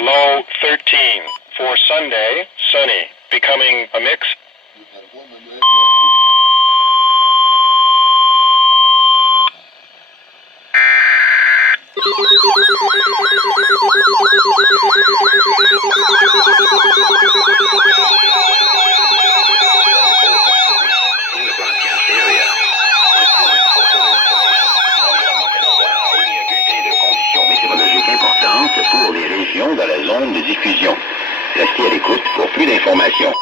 low 13. For Sunday, sunny, becoming a mix. Pour les régions dans la zone de diffusion. Restez à l'écoute pour plus d'informations.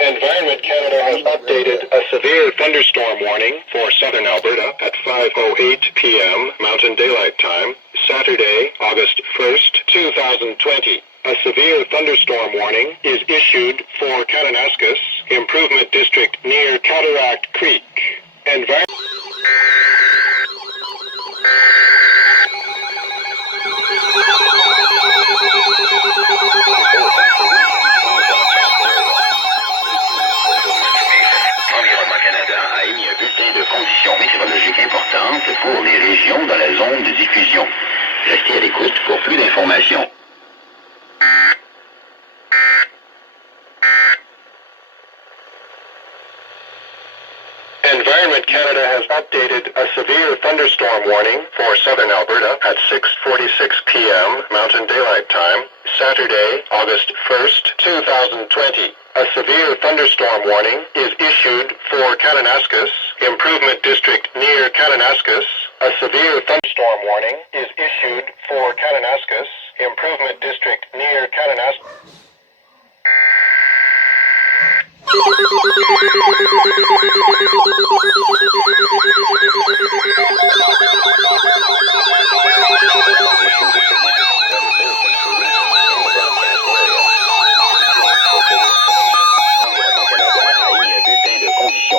Environment Canada has updated a severe thunderstorm warning for southern Alberta at 5:08 p.m. Mountain Daylight Time, Saturday, August 1st, 2020. A severe thunderstorm warning is issued for Kananaskis Improvement District near Cataract Creek. Environnement Canada a émis un bulletin de conditions météorologiques importantes pour les régions dans la zone de diffusion. Restez à l'écoute pour plus d'informations. Environment Canada has updated a severe thunderstorm warning for southern Alberta at 6:46 p.m. Mountain Daylight Time, Saturday, August 1st, 2020. A severe thunderstorm warning is issued for Kananaskis Improvement District near Kananaskis. A severe thunderstorm warning is issued for Kananaskis Improvement District near Kananaskis.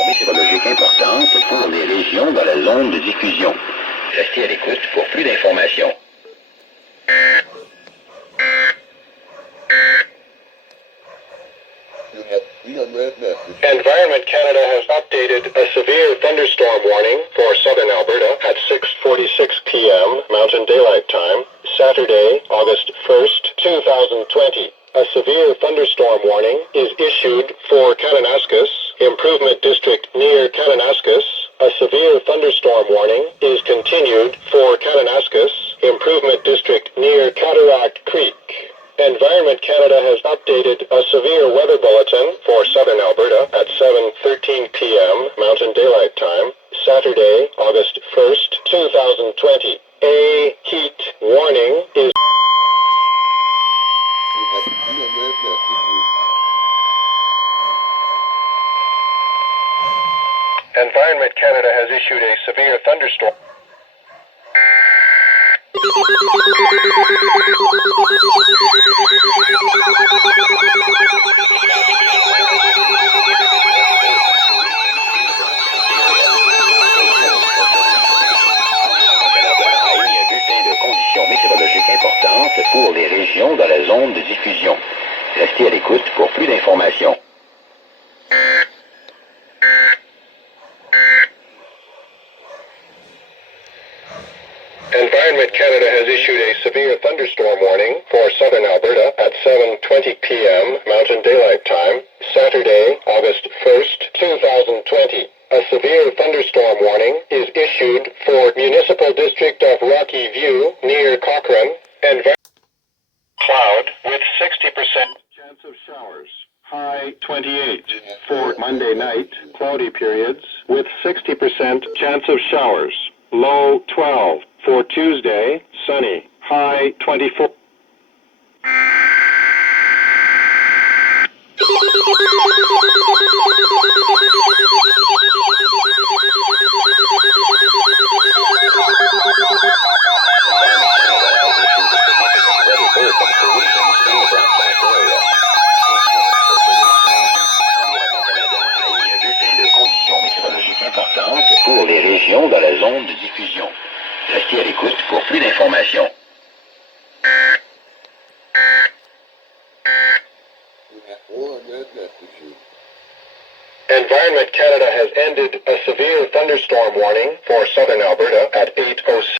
Météorologique importante pour les régions dans la zone de diffusion. Restez à l'écoute pour plus d'informations. Environment Canada has updated a severe thunderstorm warning for southern Alberta at 6:46 p.m. Mountain Daylight Time, Saturday, August 1st, 2020. A severe thunderstorm warning is issued for Kananaskis Improvement District near Kananaskis. A severe thunderstorm warning is continued for Kananaskis Improvement District near Cataract Creek. Environment Canada has updated a severe weather bulletin for southern Alberta at 7:13 p.m. Mountain Daylight Time, Saturday, August 1st, 2020. A heat warning is Environment Canada has issued a severe thunderstorm. Conditions météorologiques importantes pour les régions dans la zone de diffusion. Restez à l'écoute pour plus d'informations. Environment Canada has issued a severe thunderstorm warning for southern Alberta at 7:20 p.m. Mountain Daylight Time, Saturday, August 1st, 2020. A severe thunderstorm warning is issued for Municipal District of Rocky View near Cochrane. Cloud with 60% chance of showers. High 28. For Monday night, cloudy periods with 60% chance of showers. Low 12. For Tuesday, sunny. High 24. Pour les régions dans la zone de diffusion. Restez à l'écoute pour plus d'informations. Environment Canada has ended a severe thunderstorm thunderstorm warning for southern Alberta